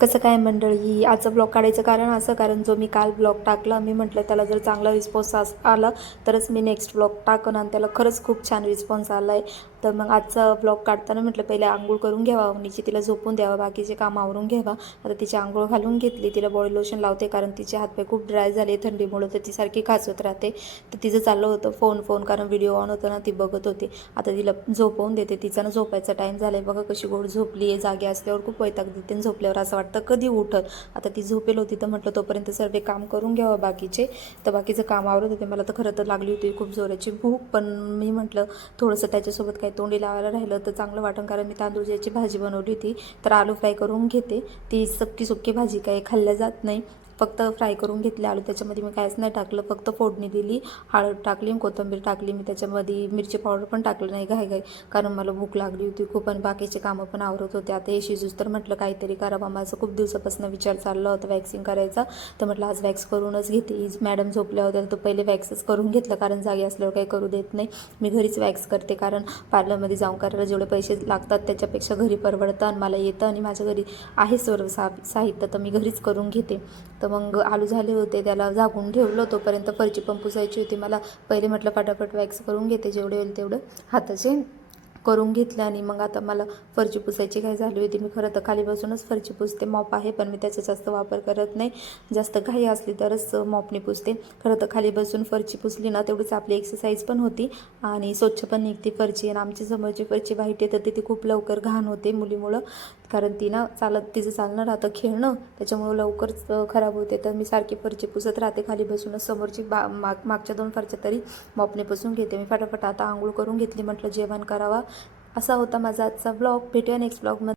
कसं काय मंडळी, आजचा ब्लॉग काढायचं कारण असं, कारण जो मी काल ब्लॉग टाकला, मी म्हटलं त्याला जर चांगला रिस्पॉन्स आला तरच मी नेक्स्ट ब्लॉग टाकन, आणि त्याला खरंच खूप छान रिस्पॉन्स आला आहे. तर मग आजचा ब्लॉग काढताना म्हटलं पहिले आंघोळ करून घ्यावा, अवनीची तिला झोपून द्यावा, बाकीचे काम आवरून घ्यावा. आता तिची आंघोळ घालून घेतली, तिला बॉडी लोशन लावते कारण तिचे हातपाय खूप ड्राय झाले थंडीमुळे, तर ती सारखी खासवत राहते. तर तिचं चाललं होतं फोन कारण व्हिडिओ ऑन होतं ना, ती बघत होती. आता तिला झोपवून देते, तिचा ना झोपायचा टाईम झाला आहे. बघा कशी गोड झोपली आहे, जागी असल्यावर खूप वैताग देते आणि झोपल्यावर असं वाटतं कधी उठत. आता ती झोपेल होती तर म्हटलं तोपर्यंत सर्व काम करून घ्यावं बाकीचे. तर बाकीचं काम आवरत होते. मला तर खरं तर लागली होती खूप जोराची भूक, पण मी म्हटलं थोडंसं त्याच्यासोबत काही तोंडी लावायला राहिलं तर चांगलं वाटण, कारण मी तांदूळची भाजी बनवली होती. तर आलू फ्राय करून घेते. ती सुक्की भाजी काही खाल्ल्या जात नाही, फक्त फ्राय करून घेतले आलू. त्याच्यामध्ये मी काहीच नाही टाकलं, फक्त फोडणी दिली, हळद टाकली, कोथिंबीर टाकली. मी त्याच्यामध्ये मिरची पावडर पण टाकलं नाही घाई कारण मला भूक लागली होती खूप आणि बाकीचे कामं पण आवरत होते. आता हे शिजूस तर म्हटलं काहीतरी करावं. माझं खूप दिवसापासून विचार चालला होता वॅक्सिंग करायचा, तर म्हटलं आज वॅक्स करूनच घेते. हीच मॅडम झोपल्या होत्या तर पहिले वॅक्सच करून घेतलं, कारण जागी असल्यावर काही करू देत नाही. मी घरीच वॅक्स करते, कारण पार्लरमध्ये जाऊन करायला जेवढे पैसे लागतात त्याच्यापेक्षा घरी परवडतं आणि मला येतं आणि माझ्या घरी आहे सर्व साहित्य, तर मी घरीच करून घेते. तर मग आलू झाले होते, त्याला झाकून ठेवलं. तोपर्यंत फरची पण पुसायची होती मला. पहिले म्हटलं फटाफट वॅक्स करून घेते, जेवढे होईल तेवढं हाताचे करून घेतलं. आणि मग आता मला फरची पुसायची काय झाली होती. मी खरं तर खाली बसूनच फरची पुसते, मॉप आहे पण मी त्याचा जास्त वापर करत नाही. जास्त घाई असली तरच मॉपने पुसते. खरं तर खाली बसून फरची पुसली ना तेवढीच आपली एक्सरसाइज पण होती आणि स्वच्छ पण निघते फरची. आणि आमची समोरची फरची वाईट आहे तर ती खूप लवकर घाण होते मुलीमुळं, कारण ती ना तिचं चालणं राहतं खेळणं, त्याच्यामुळं लवकरच खराब होते. तर मी सारखी फरची पुसत राहते खाली बसूनच. समोरची मागच्या 2 फरच्या तरी मॉपने पुसून घेते मी फटाफट. आता आंघोळ करून घेतली, म्हटलं जेवण करावा. असा होता माझा आजचा ब्लॉग. भेटूया नेक्स्ट ब्लॉगमध्ये.